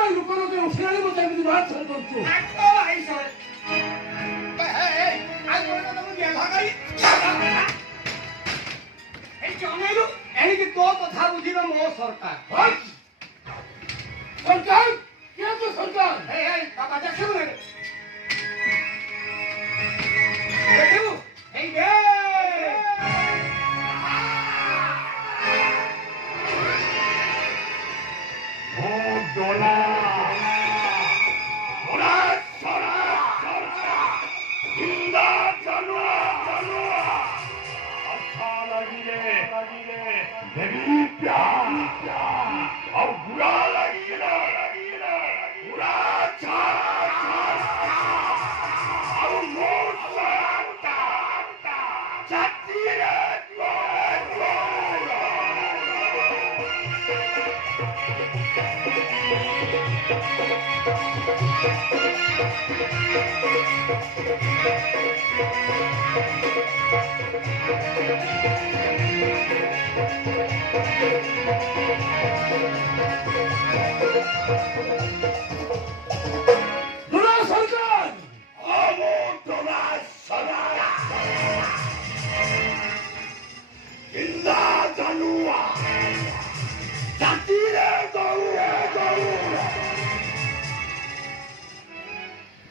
ପାଇଁ ଲୋକର ଉଠିଲାଣି ମତେ ଏମିତି ବାହାର କରୁଛୁ ଏଣିକି ତୋ କଥା ବୁଝିବ ମୋ ସରକାର ସରକାର କିଏ ତୁ ସରକାର ବାବା ଦେଖିବୁ ଦେଖିବୁ ଏଇ ଦେ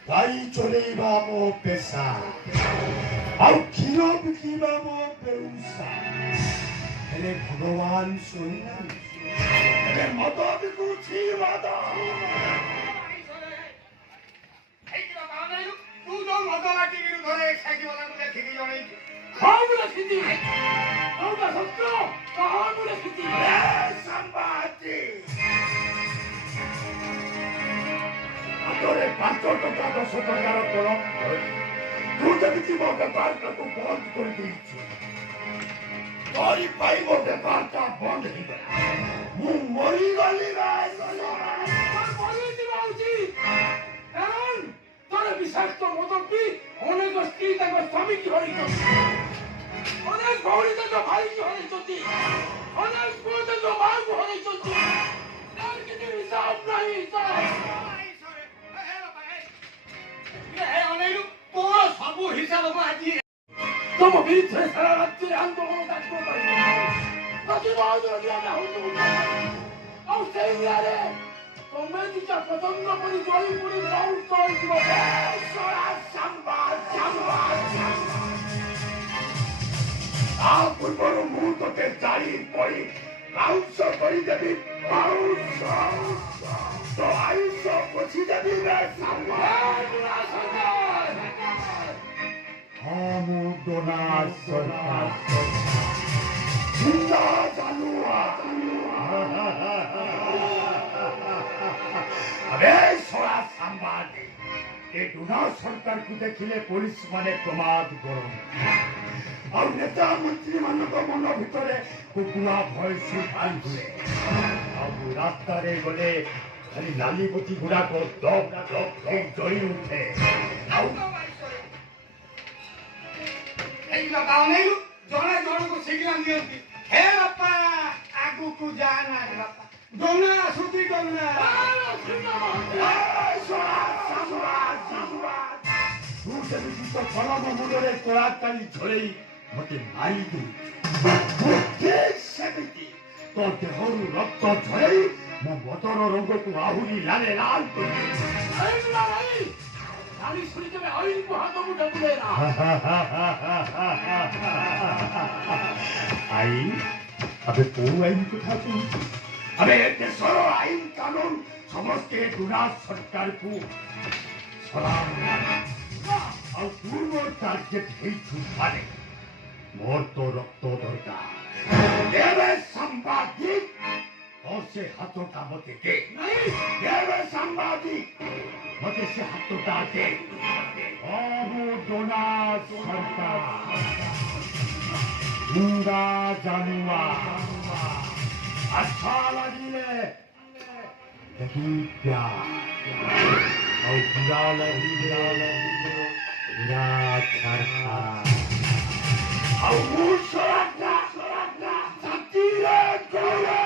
ଗାଈ ଚଲେଇବା ମୋ ପେଶା ଆଉ କ୍ଷୀର ବିକିବା ମୋ ବେଉସା ହେଲେ ଭଗବାନ ଶୋଇନାହାନ୍ତି ହେଲେ ମଦ ବିକୁଛି ମଦ ତୁ ଯୋଉ ମଦ ବାଟିକିରି ଘରେ ଖାଇଯିବ ଦେଖିକି ଜଣେଇଛୁ ହଁ ମୁଁ ଲେଖିଛି କୋଉଟା ସତ୍ୟ କହ ମୁଁ ଲେଖିଛି ସମ୍ବାଦି ହାତରେ 5 ଟଙ୍କା 10 ଟଙ୍କାର କଳମ ତୁ ଯେମିତି ମୋ ବେପାରଟାକୁ ବନ୍ଦ କରିଦେଇଛୁ ତୋରି ପାଇଁ ମୋ ବେପାରଟା ବନ୍ଦ ହେଇଗଲା ମୁଁ ମରିଗଲି ମରିଯିବା ଉଚିତ କାରଣ ତୋର ବିଷାକ୍ତ ମଦ ପିଇ ଅନେକ ସ୍ତ୍ରୀ ତାଙ୍କ ସ୍ୱାମୀକି ହରେଇଛନ୍ତି ଅନେକ ଭଉଣୀ ତାଙ୍କ ଭାଇକି ହରେଇଛନ୍ତି ଅନେକ ପୁଅ ତାଙ୍କ ମାଆକୁ ହରେଇଛନ୍ତି ତାର କିଛି ହିସାବ ନାହିଁ ତୋର ସବୁ ହିସାବ ଆଜି ତମ ବିରୁଦ୍ଧରେ ସାରା ରାଜ୍ୟରେ ଆନ୍ଦୋଳନ କାର୍ଯ୍ୟ ଆଉ ସେଇ ନିଆଁରେ ତମେ ଦିଟା ପତଙ୍ଗ ପରି ଜଳି ପଡ଼ି ବହୁତ ହେଇଯିବ ତା ପୂର୍ବରୁ ମୁଁ ତୋତେ ଜାଳି ପଡ଼ି ବାଉଁଶ କରିଦେବି ବାଉଁଶ ତ ଆୟୁଷ ପୋଛିଦେବି ହଁ ମୁଁ ଡୋନା ସରକାର ଜିନ୍ଦା ଜାଲୁଆ আরে সরা সাংবাদিক এই ডোনা সরকারକୁ ଦେଖିଲେ ପୋଲିସ ମାନେ ପ୍ରମାଦ କରନ୍ତି ଆଉ ନେତା ମନ୍ତ୍ରୀ ମାନଙ୍କ ମନ ଭିତରେ କୁକୁଡ଼ା ଭୟ ସୃଷ୍ଟି ହୁଏ ଆଉ ରାସ୍ତାରେ ଗଲେ ଖାଲି ନାଲି ବୁତି ଗୁଡାକ ଦପ ଦପ ହେଇ ଜଳି ଉଠେ ଆଉ ଏଇ ବାପା ଅନେଇଲୁ ଜଣେ ଜଣକୁ ଶୀଘ୍ର ନିଅନ୍ତି ହେ ବାପା ଆଗକୁ ଯା ନା ବାପା ଡୋନା ଆସୁଛି ଡୋନା ତୁ ଯେମିତି ତ କଲମ ମୁଣ୍ଡରେ କଳା କାଳି ଝଳେଇ ମତେ ମାରି ଦେଉଛୁ ସେମିତି ତୋ ଦେହରୁ ରକ୍ତ ଝଳେଇ ମୋ ମଦର ରଙ୍ଗକୁ ଆହୁରି ଲାଲେ ଲାଲ କରିଦେଉଛି ଜାଣି ଶୁଣି କେବେ ଆଇନକୁ ହାତ ମୁଠା ବୁଲେନା ଆଇନ ଆବେ କୋଉ ଆଇନ କଥା କହୁଛୁ ଆବେ ଦେଶର ଆଇନ କାନୁନ ସମସ୍ତେ ଡୋନା ସରକାରକୁ ସଲାମ ଆଉ ତୁ ମୋ ଟାର୍ଗେଟ ହେଇଛୁ ମାନେ ମୋର ତ ରକ୍ତ ଦରକାର ଦେବେ ସାମ୍ବାଦିକ से हाथों मते दे साम्बादी मते से हाथों दे डोना सरकार जिंदा जानुआ अच्छा लगिले देखी प्यार और बुरा लगिले बुरा सरकार और वो सरकार सतीरे गोले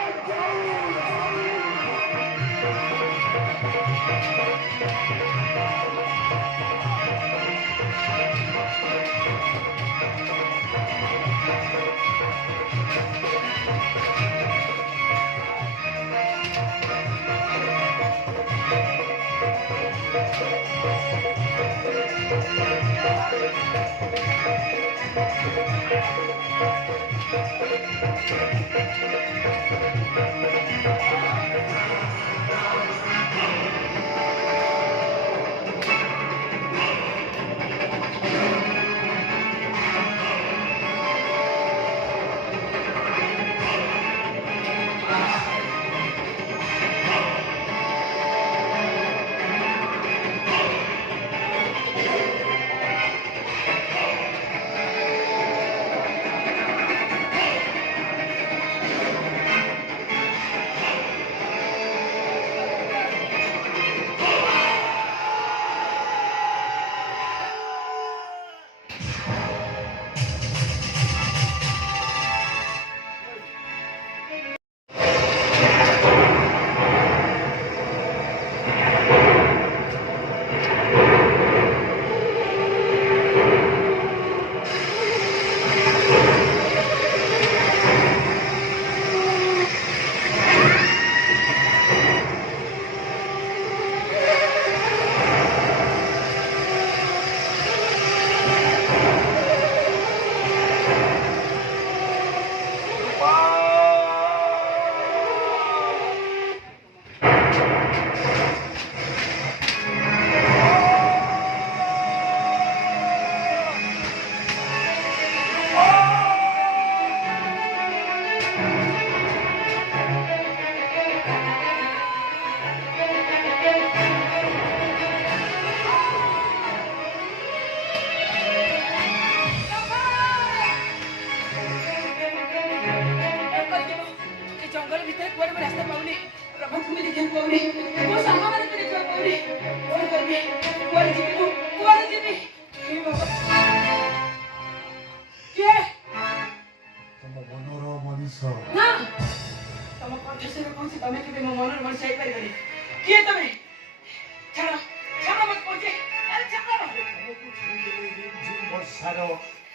ବର୍ଷାର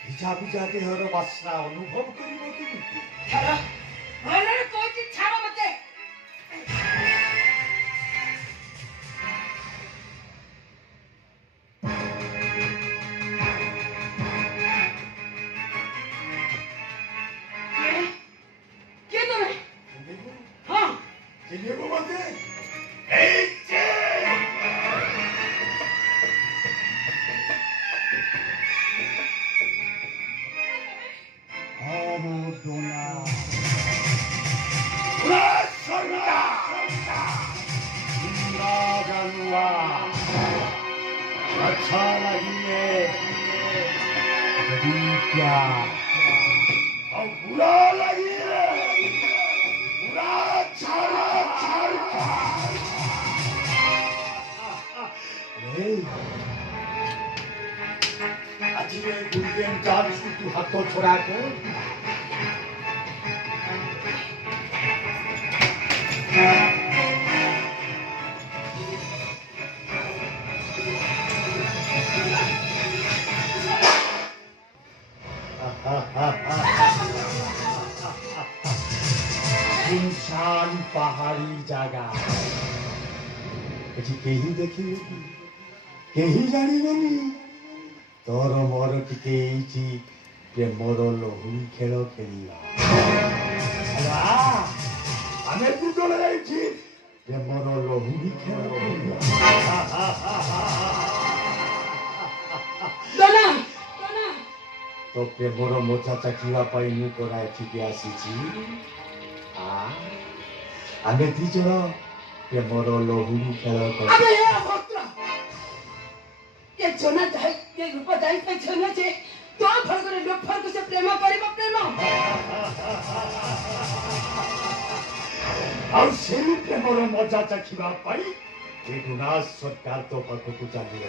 ଭିଜା ଭିଜା ଦେହର ବାସ୍ନା ଅନୁଭବ କରିବ କେମିତି? ଚିହ୍ନିବୁ ମତେ? अच्छा लगी क्या और बुरा लगी बुरा आज गुरुदेव चालीस तू हाथों छोड़ा को सुनसान पहाड़ी जगह कहीं देखी कहीं जानी तोर मोर टिके प्रेमर लहुरी खेल खेलिया आम तू चले प्रेमर लहुरी खेल तो प्रेमर मोचा चाखिवाई मु कराई आसी आम दिज प्रेमर लहुरी खेल प्रेमर मजा चाखिवाई सरकार तो पाखक चली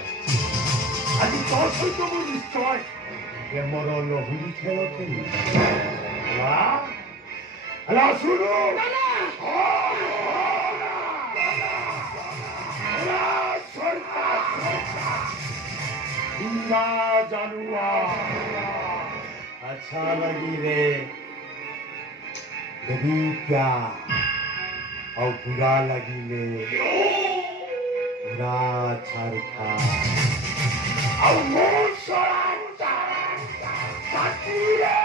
आज तो सहित मु निश्चय प्रेमर लहुरी खेल खेली शुणु किंदा जानुआ अच्छा लगी रे यदि क्या और बुरा लगी ले बुरा अच्छा रखा और मोर सोरा साथी रे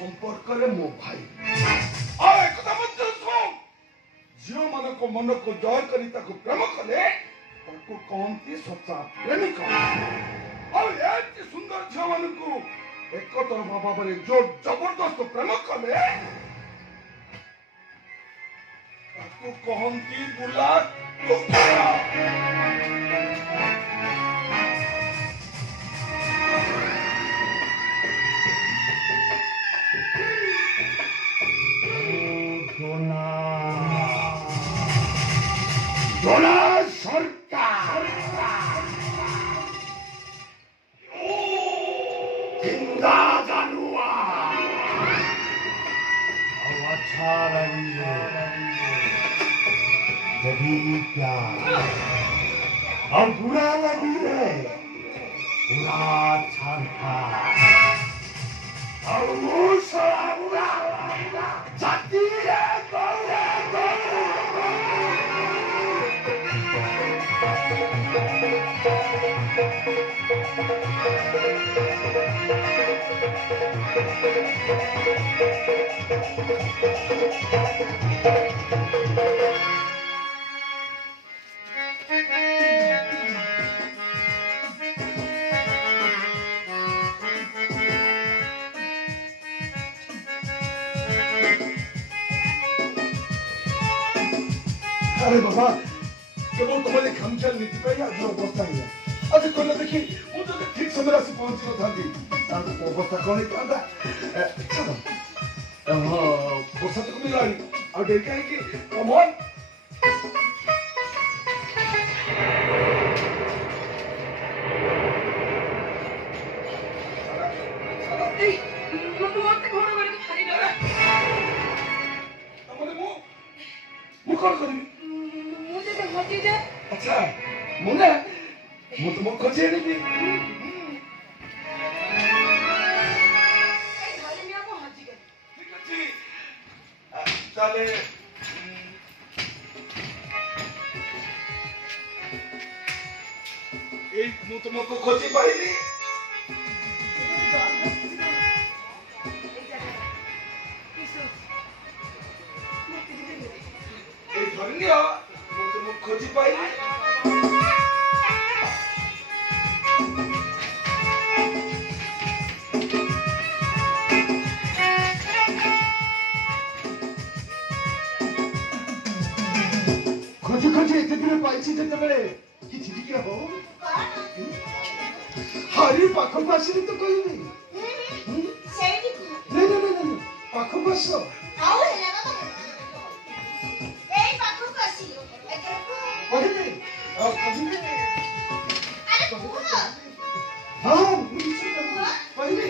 संपर्क मो भाई और एक झील मान को मन को जय करी प्रेम कले कहती सच्चा प्रेमिक और सुंदर झील मान को एक तरफा भाव में जो जबरदस्त प्रेम कले कहती बुला दोना सरकार किंदा जानुआ और अच्छा लगी यदि क्या और बुरा लगी रे बुरा अच्छा था और मुझे बुरा जाती है अरे बाबा केवल तुम्हारे खमचल नीति पे आज अवस्था ही आज कल देखी मुझे ठीक समय आसी पहुंची न था अवस्था कौन था चलो वर्षा तक मिला और डेरी कहीं कमन कौन करी मुझे तो होती है अच्छा मुन्ना मु तुम खोजे नहीं घरे में आपको हाजी कर ठीक अछि ताले ए मु तुमको खोजी पाइली धन्य मु तुमको खोजी पाइली खोजी खोजी एते दिन पाइछि जेतेबेले कि ଟିକେ ହଉ ହରି ପାଖକୁ ଆସିଲି ତ କହିବି ପାଖକୁ ଆସ କହିବି ହଁ କହିବି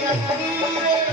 Thank you.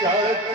शादी